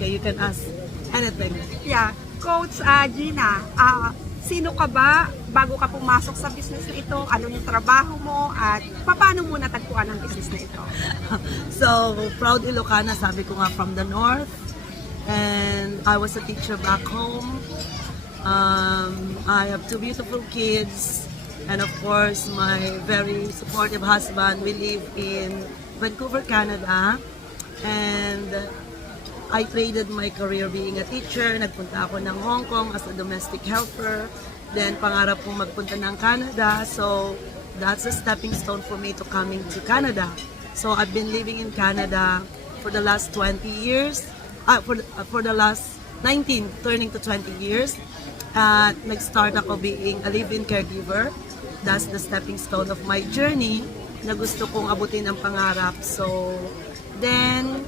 Okay, you can ask anything. Yeah. Coach Gina, sino ka ba bago ka pumasok sa business na ito? Ano yung trabaho mo? At paano mo natagpuan ang business na ito? So, proud Ilocana, sabi ko nga, from the north. And I was a teacher back home. I have two beautiful kids. And of course, my very supportive husband. We live in Vancouver, Canada. And I traded my career being a teacher. Nagpunta ako ng Hong Kong as a domestic helper. Then pangarap kong magpunta ng Canada. So that's a stepping stone for me to coming to Canada. So I've been living in Canada for the last 20 years. For the last 19, turning to 20 years. At nag-start ako being a live-in caregiver. That's the stepping stone of my journey na gusto kong abutin ang pangarap. So then,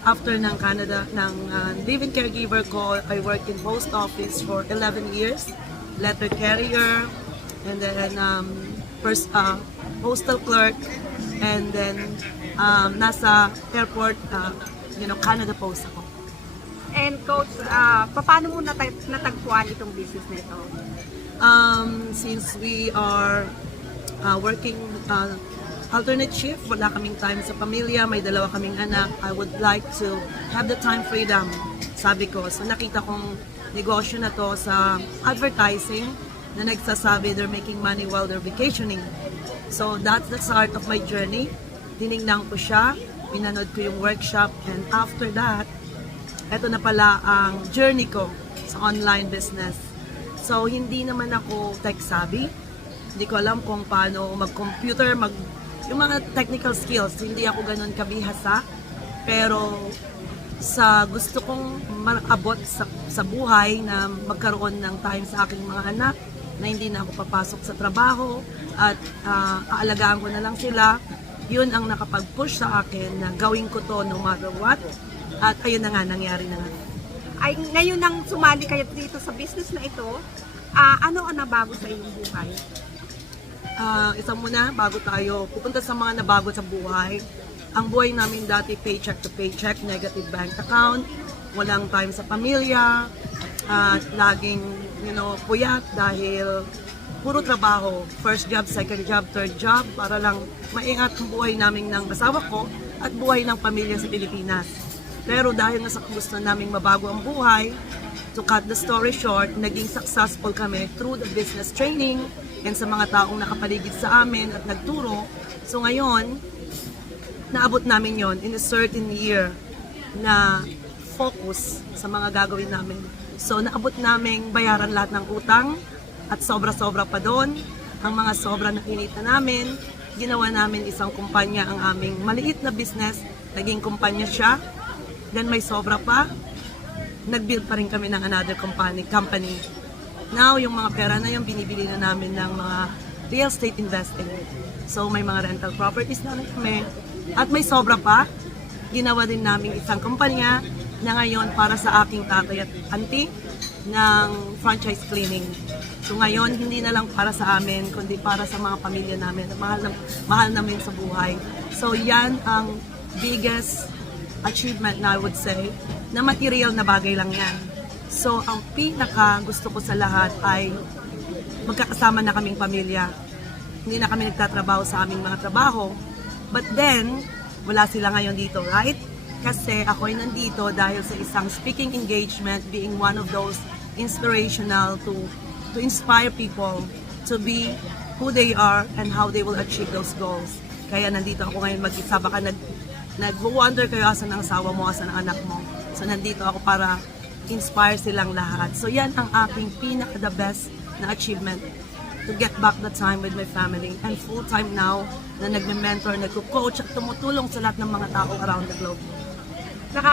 after ng Canada, ng live-in caregiver ko, I worked in post office for 11 years, letter carrier, and then postal clerk, and then nasa airport, Canada Post ako. And Coach, paano mo natagpuan itong business na ito? Since we are working alternate shift, wala kaming time sa pamilya, may dalawa kaming anak, I would like to have the time freedom, sabi ko. So nakita kong negosyo na to sa advertising na nagsasabi they're making money while they're vacationing. So that's the start of my journey. Tinignan ko siya, pinanood ko yung workshop, and after that, eto na pala ang journey ko sa online business. So hindi naman ako tech savvy, hindi ko alam kung paano mag-computer, yung mga technical skills, hindi ako ganun kabihasa. Pero sa gusto kong abot sa buhay na magkaroon ng time sa aking mga anak, na hindi na ako papasok sa trabaho at aalagaan ko na lang sila, yun ang nakapag-push sa akin na gawin ko to no matter what. At ayun na nga, nangyari na nga. Ay, ngayon nang sumali kayo dito sa business na ito, ano ang nabago sa iyong buhay? Isa muna, bago tayo pupunta sa mga nabago sa buhay. Ang buhay namin dati, paycheck to paycheck, negative bank account, walang time sa pamilya, at laging, puyat dahil puro trabaho. First job, second job, third job, para lang maingat ang buhay namin ng asawa ko at buhay ng pamilya sa Pilipinas. Pero dahil nasa gusto naming mabago ang buhay, to cut the story short, naging successful kami through the business training and sa mga taong nakapaligid sa amin at nagturo. So ngayon, naabot namin yon in a certain year na focus sa mga gagawin namin. So naabot namin bayaran lahat ng utang at sobra-sobra pa doon. Ang mga sobra na kinita namin, ginawa namin isang kumpanya ang aming maliit na business, naging kumpanya siya. Then may sobra pa, nag-build pa rin kami ng another company. Now, yung mga pera na yung binibili na namin ng mga real estate investing. So, may mga rental properties na kami. At may sobra pa, ginawa din namin isang kumpanya na ngayon para sa aking tatay at auntie ng franchise cleaning. So, ngayon, hindi na lang para sa amin, kundi para sa mga pamilya namin. Mahal namin sa buhay. So, yan ang biggest achievement na I would say, na material na bagay lang yan. So, ang pinaka gusto ko sa lahat ay magkakasama na kaming pamilya. Hindi na kami nagtatrabaho sa aming mga trabaho. But then, wala sila ngayon dito, right? Kasi ako ay nandito dahil sa isang speaking engagement, being one of those inspirational to inspire people to be who they are and how they will achieve those goals. Kaya nandito ako ngayon mag-isa. Baka nag-wonder kayo asan ang asawa mo, asan ang anak mo. So nandito ako para inspire silang lahat. So yan ang aking pinaka-the best na achievement, to get back the time with my family. And full-time now na nagme-mentor, nagko-coach at tumutulong sa lahat ng mga tao around the globe.